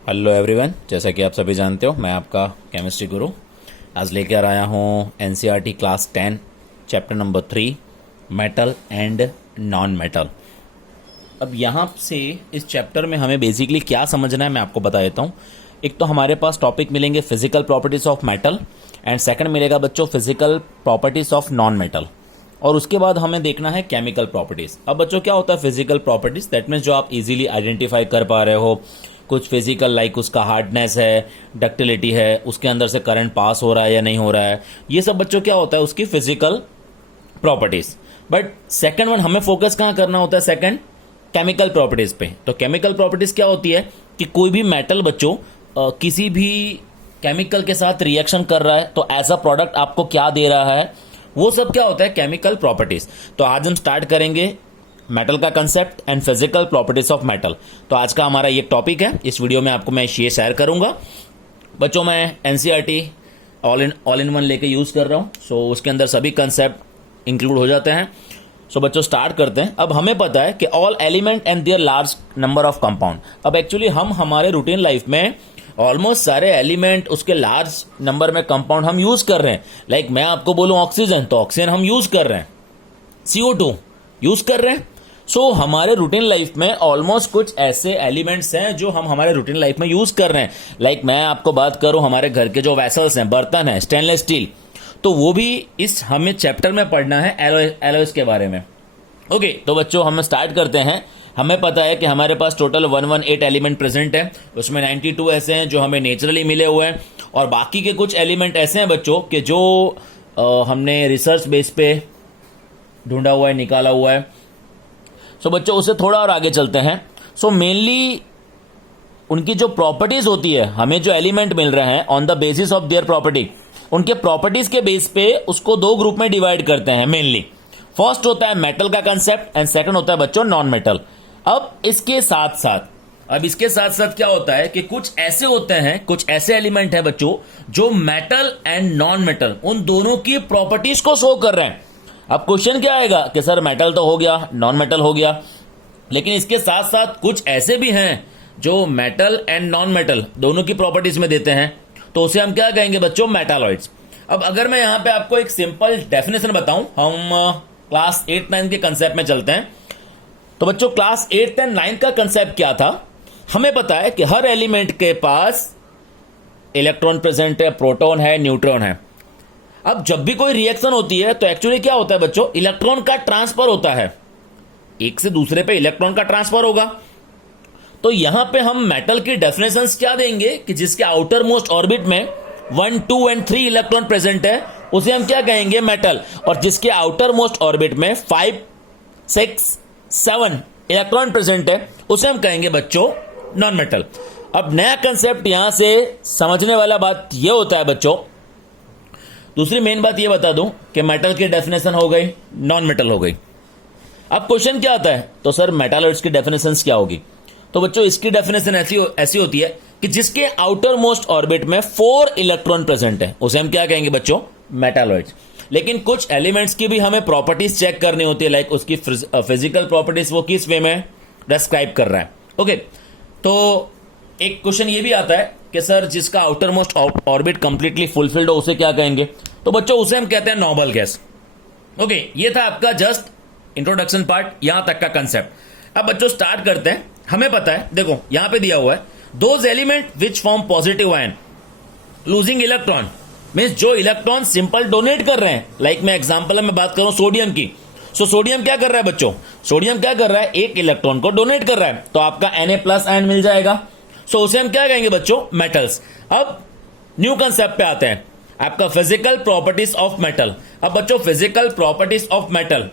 Hello everyone, जैसा कि आप सभी जानते हो मैं आपका केमिस्ट्री गुरु आज लेकर आया हूँ NCERT class 10 chapter number 3 metal and non metal. अब यहाँ से इस चैप्टर में हमें बेसिकली क्या समझना है मैं आपको बता देता हूँ। एक तो हमारे पास टॉपिक मिलेंगे physical properties of metal and second मिलेगा बच्चों physical properties of non metal, और उसके बाद हमें देखना है केमिकल प्रॉपर्टीज। अब बच्चों क्या होता है फिजिकल प्रॉपर्टीज, दैट मीन्स जो आप इजीली आइडेंटिफाई कर पा रहे हो, कुछ फिजिकल लाइक उसका हार्डनेस है, डक्टिलिटी है, उसके अंदर से करंट पास हो रहा है या नहीं हो रहा है, ये सब बच्चों क्या होता है उसकी physical properties. But second one हमें फोकस कहाँ करना होता है, सेकंड केमिकल प्रॉपर्टीज पे। तो केमिकल प्रॉपर्टीज क्या होती है कि कोई भी मेटल बच्चों किसी भी केमिकल के साथ रिएक्शन कर रहा है तो एज अ प्रोडक्ट आपको क्या दे रहा है, वो सब क्या होता है केमिकल प्रॉपर्टीज। तो आज हम स्टार्ट करेंगे मेटल का concept and physical properties of metal. तो आज का हमारा ये टॉपिक है, इस वीडियो में आपको मैं ये शेयर करूंगा। बच्चों मैं एनसीईआरटी ऑल इन वन लेके यूज कर रहा हूं, सो उसके अंदर सभी कंसेप्ट इंक्लूड हो जाते हैं। सो बच्चों स्टार्ट करते हैं। अब हमें पता है कि all element and their large number of compound. अब एक्चुअली हम हमारे रूटीन लाइफ में ऑलमोस्ट सारे एलिमेंट उसके लार्ज नंबर में कंपाउंड हम यूज कर रहे हैं। लाइक मैं आपको बोलूं ऑक्सीजन, तो ऑक्सीजन हम यूज कर रहे हैं, CO2 यूज कर रहे हैं। सो हमारे रूटीन लाइफ में ऑलमोस्ट कुछ ऐसे एलिमेंट्स हैं जो हम हमारे रूटीन लाइफ में यूज कर रहे हैं। लाइक मैं आपको बात करूं हमारे घर के जो वेसल्स हैं, बर्तन हैं, स्टेनलेस स्टील, तो वो भी इस हमें चैप्टर में पढ़ना है एलॉयज के बारे में। ओके तो बच्चों हम स्टार्ट करते हैं। हमें पता है कि हमारे पास टोटल 118 एलिमेंट प्रेजेंट है, उसमें 92 ऐसे हैं जो हमें नेचुरली मिले हुए हैं, और बाकी के कुछ एलिमेंट ऐसे हैं बच्चों कि जो हमने रिसर्च बेस पे ढूंढा हुआ है, निकाला हुआ है। सो बच्चों उससे थोड़ा और आगे चलते हैं। सो मेनली उनकी जो प्रॉपर्टीज होती है, हमें जो एलिमेंट मिल रहे हैं on the basis of their property, उनके प्रॉपर्टीज के बेस पे उसको दो ग्रुप में डिवाइड करते हैं मेनली। फर्स्ट होता है मेटल का कंसेप्ट एंड सेकंड होता है बच्चों नॉन मेटल। अब इसके साथ साथ क्या होता है कि कुछ ऐसे होते हैं, कुछ ऐसे एलिमेंट है बच्चों जो मेटल एंड नॉन मेटल उन दोनों की प्रॉपर्टीज को शो कर रहे हैं। अब क्वेश्चन क्या आएगा कि सर मेटल तो हो गया, नॉन मेटल हो गया, लेकिन इसके साथ साथ कुछ ऐसे भी हैं जो मेटल एंड नॉन मेटल दोनों की प्रॉपर्टीज में देते हैं, तो उसे हम क्या कहेंगे बच्चों, मेटालॉइड्स। अब अगर मैं यहां पे आपको एक सिंपल डेफिनेशन बताऊं, हम क्लास 8-9 के कंसेप्ट में चलते हैं। तो बच्चों क्लास 8 एंड 9 का कंसेप्ट क्या था, हमें पता है कि हर एलिमेंट के पास इलेक्ट्रॉन प्रेजेंट है, प्रोटॉन है, न्यूट्रॉन है। अब जब भी कोई रिएक्शन होती है तो एक्चुअली क्या होता है बच्चों, इलेक्ट्रॉन का ट्रांसफर होता है, एक से दूसरे पे इलेक्ट्रॉन का ट्रांसफर होगा। तो यहां पे हम मेटल की डेफिनेशंस क्या देंगे कि जिसके आउटर मोस्ट ऑर्बिट में 1, 2 एंड 3 इलेक्ट्रॉन प्रेजेंट है उसे हम क्या कहेंगे, मेटल। और जिसके आउटर मोस्ट ऑर्बिट में 5, 6, 7 इलेक्ट्रॉन प्रेजेंट है उसे हम कहेंगे बच्चों नॉन मेटल। अब नया कंसेप्ट यहां से समझने वाला बात यह होता है बच्चों, दूसरी मेन बात यह बता दूं कि मेटल की डेफिनेशन हो गई, नॉन मेटल हो गई। अब क्वेश्चन क्या आता है, तो सर मेटालॉइड्स की डेफिनेशन क्या होगी। तो बच्चों इसकी डेफिनेशन ऐसी होती है कि जिसके आउटर मोस्ट ऑर्बिट में 4 इलेक्ट्रॉन प्रेजेंट है उसे हम क्या कहेंगे बच्चों, मेटालॉइड्स। लेकिन कुछ एलिमेंट्स की भी हमें प्रॉपर्टीज चेक करनी होती है, लाइक उसकी फिजिकल प्रॉपर्टीज वो किस वे में डिस्क्राइब कर रहा है। ओके तो एक क्वेश्चन ये भी आता है कि सर जिसका outer most orbit completely fulfilled हो उसे क्या कहेंगे, तो बच्चों उसे हम कहते हैं नोबल गैस। ओके ये था आपका जस्ट इंट्रोडक्शन पार्ट, यहां तक का कंसेप्ट। अब बच्चों स्टार्ट करते हैं। हमें पता है, देखो यहां पे दिया हुआ है those element which form positive ion losing electron, means जो इलेक्ट्रॉन सिंपल डोनेट कर रहे हैं। लाइक मैं एग्जांपल में बात करूं सोडियम की, सो सोडियम क्या कर रहा है बच्चों, सोडियम क्या कर रहा है, एक इलेक्ट्रॉन को डोनेट कर रहा है, तो आपका Na+ आयन मिल जाएगा। सो उसे हम क्या कहेंगे बच्चों, मेटल्स। अब न्यू कंसेप्ट पे आते हैं, आपका फिजिकल प्रॉपर्टीज ऑफ मेटल। अब बच्चों physical properties of metal,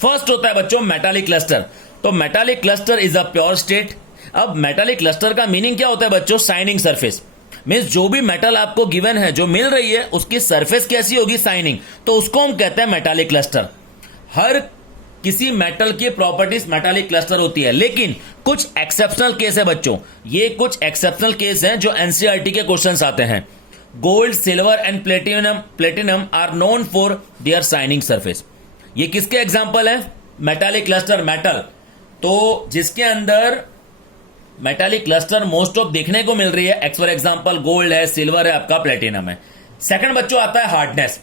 first होता है बच्चों मेटालिक क्लस्टर। तो metallic cluster is a pure state. अब मेटालिक क्लस्टर का मीनिंग क्या होता है बच्चों, शाइनिंग सरफेस। मीन्स जो भी मेटल आपको गिवन है, जो मिल रही है, उसकी सरफेस कैसी होगी, शाइनिंग, तो उसको हम कहते हैं मेटालिक क्लस्टर। हर किसी मेटल की प्रॉपर्टीज मेटालिक क्लस्टर होती है, लेकिन कुछ एक्सेप्शनल केस है बच्चों, ये कुछ एक्सेप्शनल केस हैं जो एनसीईआरटी के क्वेश्चंस आते हैं। Gold, silver and platinum are known for their shining surface. ये किसके एग्जांपल है, मेटालिक क्लस्टर मेटल, तो जिसके अंदर मेटालिक क्लस्टर मोस्ट ऑफ देखने को मिल रही है, एक्स फॉर एग्जांपल गोल्ड है, सिल्वर है, आपका प्लेटिनम है। सेकंड बच्चों आता है हार्डनेस।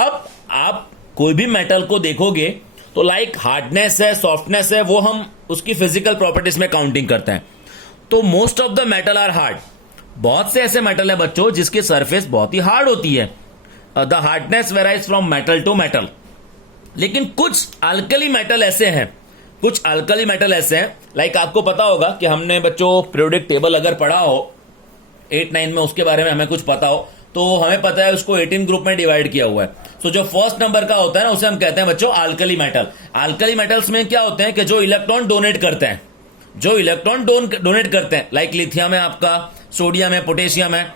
अब आप कोई भी मेटल को देखोगे तो लाइक हार्डनेस है, सॉफ्टनेस है, वो हम उसकी फिजिकल प्रॉपर्टीज में काउंटिंग करते हैं। तो most of the metal are hard. बहुत से ऐसे मेटल है बच्चों जिसकी सरफेस बहुत ही हार्ड होती है। The hardness varies from metal to metal. लेकिन कुछ अल्कली मेटल ऐसे हैं, लाइक आपको पता होगा कि हमने बच्चों पीरियोडिक टेबल अगर पढ़ा हो 8-9 में, उसके बारे में हमें कुछ पता हो तो हमें पता है उसको 18 ग्रुप में डिवाइड किया हुआ है। तो जो फर्स्ट नंबर का होता है ना, उसे हम कहते हैं बच्चों अल्कली मेटल। अल्कली मेटल्स में क्या होते हैं कि जो इलेक्ट्रॉन डोनेट करते हैं, लाइक लिथियम है, आपका सोडियम है, पोटेशियम है।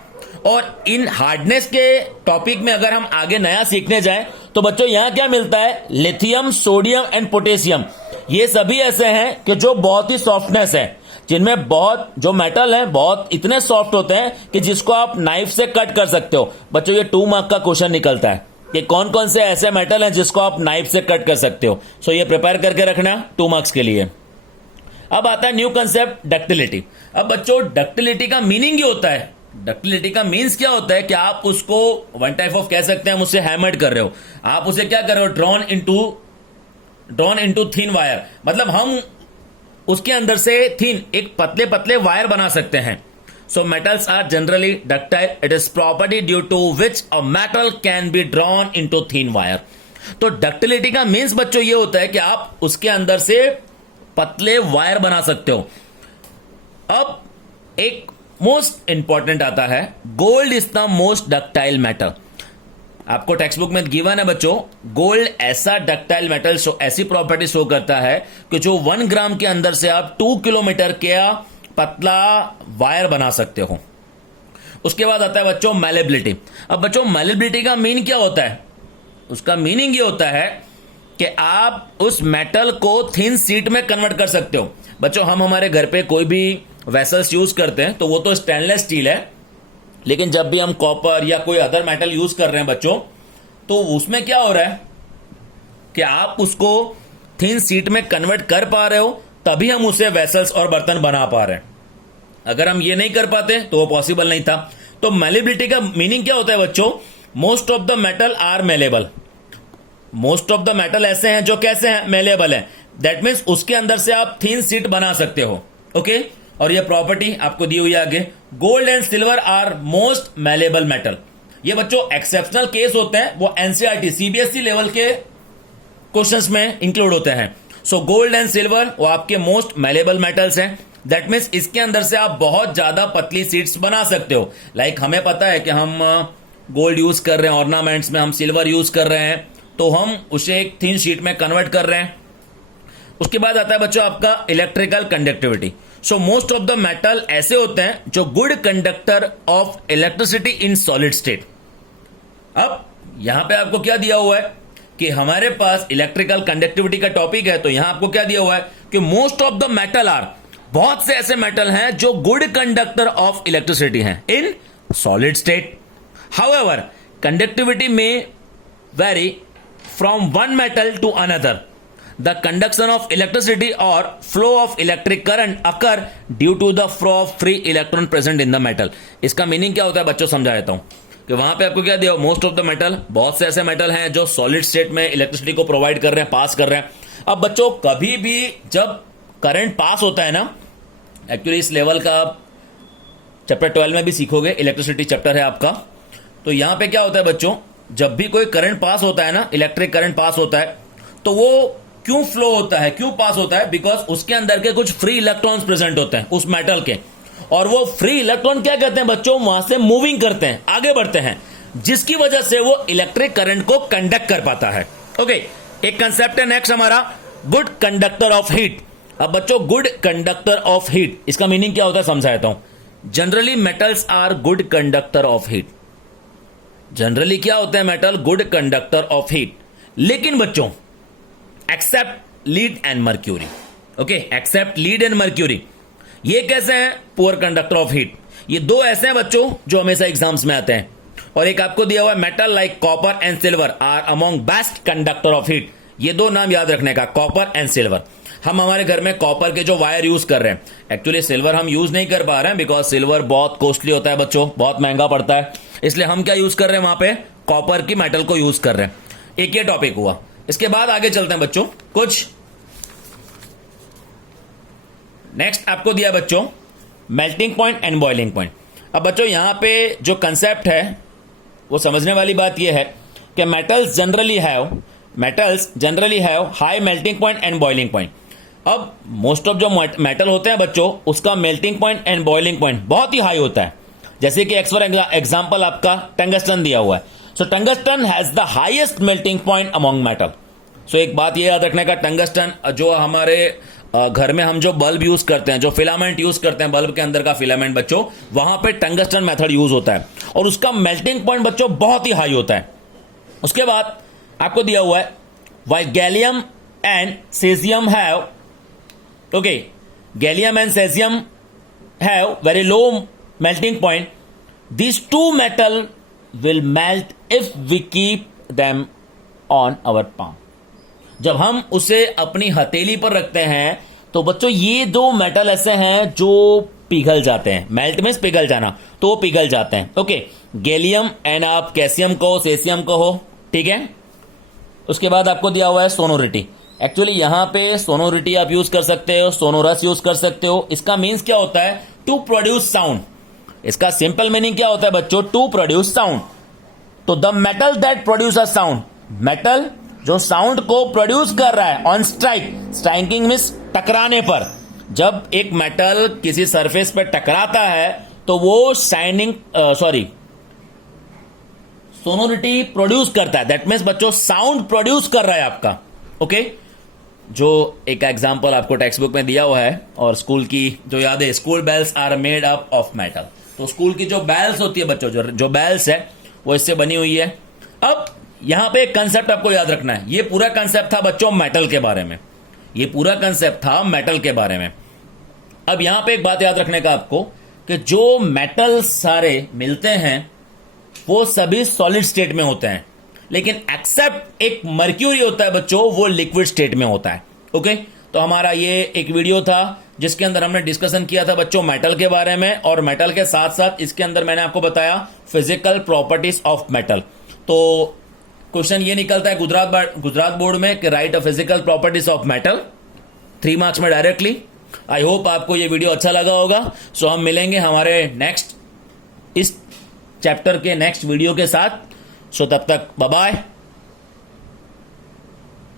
और इन हार्डनेस के टॉपिक में अगर हम आगे नया सीखने जाएं तो बच्चों यहां क्या मिलता है, लिथियम, सोडियम एंड पोटेशियम, ये सभी ऐसे हैं कि जो बहुत ही सॉफ्टनेस है, जिनमें बहुत जो मेटल है बहुत इतने सॉफ्ट होते हैं कि जिसको आप नाइफ से कट कर सकते हो। बच्चों ये 2 मार्क का क्वेश्चन निकलता है कि कौन कौन से ऐसे मेटल हैं जिसको आप नाइफ से कट कर सकते हो। सो ये प्रिपेयर करके रखना 2 मार्क्स के लिए। अब आता है न्यू कंसेप्ट डक्टिलिटी। अब बच्चों डक्टिलिटी का मीनिंग ये होता है, डक्टिलिटी का मीन्स क्या होता है कि आप उसको वन टाइप ऑफ कह सकते हैं, हम उससे हैमर्ड कर रहे हो, आप उसे क्या कर रहे हो, ड्रॉन इनटू थिन वायर। मतलब हम उसके अंदर से थिन एक पतले पतले वायर बना सकते हैं। So metals are generally ductile, it is property due to which a metal can be drawn into thin wire. तो डक्टिलिटी का मीन्स बच्चों ये होता है कि आप उसके अंदर से पतले वायर बना सकते हो। अब एक मोस्ट इंपॉर्टेंट आता है, gold is the most ductile metal. आपको टेक्स्ट बुक में गिवन है बच्चों, गोल्ड ऐसा डक्टाइल मेटल ऐसी प्रॉपर्टी शो करता है कि जो 1 ग्राम के अंदर से आप 2 किलोमीटर का पतला वायर बना सकते हो। उसके बाद आता है बच्चों मैलेबिलिटी। अब बच्चों मैलेबिलिटी का मीन क्या होता है, उसका मीनिंग ये होता है कि आप उस मेटल को थिन शीट में कन्वर्ट कर सकते हो। बच्चों हम हमारे घर पे कोई भी वेसल्स यूज करते हैं तो वो तो स्टेनलेस स्टील है, लेकिन जब भी हम कॉपर या कोई अदर मेटल यूज कर रहे हैं बच्चों, तो उसमें क्या हो रहा है कि आप उसको थिन शीट में कन्वर्ट कर पा रहे हो, तभी हम उसे वेसल्स और बर्तन बना पा रहे हैं। अगर हम ये नहीं कर पाते तो वो पॉसिबल नहीं था। तो मैलेबिलिटी का मीनिंग क्या होता है बच्चों, most of the metal are malleable. Most of the metal ऐसे हैं जो कैसे हैं, मेलेबल है। दैट मीन्स उसके अंदर से आप थिन शीट बना सकते हो। ओके, और ये प्रॉपर्टी आपको दी हुई है आगे। Gold and silver are most malleable metal. ये बच्चों एक्सेप्शनल केस होते हैं, वो एनसीईआरटी सीबीएसई लेवल के क्वेश्चंस में इंक्लूड होते हैं। सो गोल्ड एंड सिल्वर वो आपके मोस्ट मेलेबल मेटल्स हैं। दैट मीन्स इसके अंदर से आप बहुत ज्यादा पतली शीट्स बना सकते हो। लाइक हमें पता है कि हम गोल्ड यूज कर रहे हैं ऑर्नामेंट्स में, हम सिल्वर यूज कर रहे हैं, तो हम उसे एक थिन शीट में कन्वर्ट कर रहे हैं। उसके बाद आता है बच्चों आपका electrical conductivity. So most of the metal ऐसे होते हैं जो good conductor of electricity in solid state. अब यहां पे आपको क्या दिया हुआ है कि हमारे पास इलेक्ट्रिकल कंडक्टिविटी का टॉपिक है, तो यहां आपको क्या दिया हुआ है कि most of the metal are, बहुत से ऐसे मेटल हैं जो गुड कंडक्टर ऑफ इलेक्ट्रिसिटी हैं in solid state. However conductivity में vary from one metal to another. The conduction of electricity or flow of electric current occur due to the flow of free electron present in the metal। इसका meaning क्या होता है बच्चों, समझा देता हूं कि वहां पे आपको क्या दिया, मोस्ट ऑफ द मेटल, बहुत से ऐसे मेटल हैं जो सॉलिड स्टेट में इलेक्ट्रिसिटी को प्रोवाइड कर रहे हैं, पास कर रहे हैं। अब बच्चों कभी भी जब करंट पास होता है ना, एक्चुअली इस लेवल का चैप्टर 12 में भी सीखोगे, इलेक्ट्रिसिटी चैप्टर है आपका। तो यहां पे क्या होता है बच्चों, जब भी कोई करंट पास होता है ना, इलेक्ट्रिक करंट पास होता है, तो वो क्यों फ्लो होता है, क्यों पास होता है, बिकॉज उसके अंदर के कुछ फ्री इलेक्ट्रॉन्स प्रेजेंट होते हैं उस मेटल के, और वो फ्री इलेक्ट्रॉन क्या कहते हैं बच्चों, वहां से मूविंग करते हैं, आगे बढ़ते हैं, जिसकी वजह से वो इलेक्ट्रिक करंट को कंडक्ट कर पाता है। ओके, एक कंसेप्ट है नेक्स्ट हमारा, गुड कंडक्टर ऑफ हीट। अब बच्चों गुड कंडक्टर ऑफ हीट, इसका मीनिंग क्या होता है समझा देता हूं। Generally metals are good conductor of heat. Generally क्या होते हैं metal, good conductor of heat. लेकिन बच्चों except lead and mercury. Okay, except lead and mercury, ये कैसे हैं, पुअर कंडक्टर ऑफ हीट। ये दो ऐसे हैं बच्चों जो हमेशा एग्जाम्स में आते हैं। और एक आपको दिया हुआ है, metal like copper and silver are among best conductor of heat. ये दो नाम याद रखने का, कॉपर एंड सिल्वर। हम हमारे घर में कॉपर के जो वायर यूज कर रहे हैं, एक्चुअली सिल्वर हम यूज नहीं कर पा रहे हैं बिकॉज सिल्वर बहुत कॉस्टली होता है बच्चों, बहुत महंगा पड़ता है, इसलिए हम क्या यूज कर रहे हैं वहां पे कॉपर की मेटल को यूज कर रहे हैं। एक ये टॉपिक हुआ। इसके बाद आगे चलते हैं बच्चों, कुछ नेक्स्ट आपको दिया बच्चों melting point and boiling point. अब बच्चों यहां पे जो कंसेप्ट है वो समझने वाली बात यह है कि metals generally have high melting point and boiling point. अब मोस्ट ऑफ जो मेटल होते हैं बच्चों उसका melting point and boiling point बहुत ही हाई होता है। जैसे कि फॉर एग्जांपल आपका टंगस्टन दिया हुआ है, so tungsten has the highest melting point among metal. So एक बात ये याद रखने का, टंगस्टन जो हमारे घर में हम जो बल्ब यूज करते हैं, जो फिलामेंट यूज करते हैं, बल्ब के अंदर का फिलामेंट बच्चों, वहां पे टंगस्टन मेथड यूज होता है और उसका मेल्टिंग पॉइंट बच्चों बहुत ही हाई होता है। उसके बाद आपको दिया हुआ है why gallium and caesium have, okay, gallium and caesium have very low melting point, these two metal will melt if we keep them on our palm। जब हम उसे अपनी हथेली पर रखते हैं तो बच्चों ये दो मेटल ऐसे हैं जो पिघल जाते हैं। मेल्ट मीन्स पिघल जाना, तो वो पिघल जाते हैं। ओके, गैलियम एंड आप कैल्शियम को, सेसियम को हो, ठीक है। उसके बाद आपको दिया हुआ है सोनोरिटी। एक्चुअली यहां पे सोनोरिटी आप यूज कर सकते हो, सोनोरस यूज कर सकते हो। इसका मीन्स क्या होता है? To produce sound. इसका सिंपल मीनिंग क्या होता है बच्चों? To produce sound. तो the metal that produce a sound, metal जो साउंड को प्रोड्यूस कर रहा है ऑन स्ट्राइक, स्ट्राइकिंग मीन्स टकराने पर। जब एक मेटल किसी सरफेस पर टकराता है तो वो सोनोरिटी प्रोड्यूस करता है। दैट मीन्स बच्चों साउंड प्रोड्यूस कर रहा है आपका। ओके, जो एक एग्जांपल आपको टेक्स्ट बुक में दिया हुआ है और स्कूल की जो याद है, school bells are made up of metal. तो स्कूल की जो बेल्स होती है बच्चों, जो बेल्स है वो इससे बनी हुई है। अब यहां पे एक कंसेप्ट आपको याद रखना है। ये पूरा कंसेप्ट था बच्चों मेटल के बारे में, ये पूरा कंसेप्ट था मेटल के बारे में। अब यहां पे एक बात याद रखने का आपको कि जो मेटल सारे मिलते हैं वो सभी सॉलिड स्टेट में होते हैं, लेकिन एक्सेप्ट एक मर्क्यूरी होता है बच्चों, वो लिक्विड स्टेट में होता है। ओके, तो हमारा ये एक वीडियो था जिसके अंदर हमने डिस्कशन किया था बच्चों मेटल के बारे में, और मेटल के साथ साथ इसके अंदर मैंने आपको बताया फिजिकल प्रॉपर्टीज ऑफ मेटल। तो क्वेश्चन ये निकलता है गुजरात बोर्ड में कि right a physical properties of metal, 3 marks में डायरेक्टली। आई होप आपको ये वीडियो अच्छा लगा होगा। सो हम मिलेंगे हमारे नेक्स्ट इस चैप्टर के नेक्स्ट वीडियो के साथ। सो तब तक बाय बाय।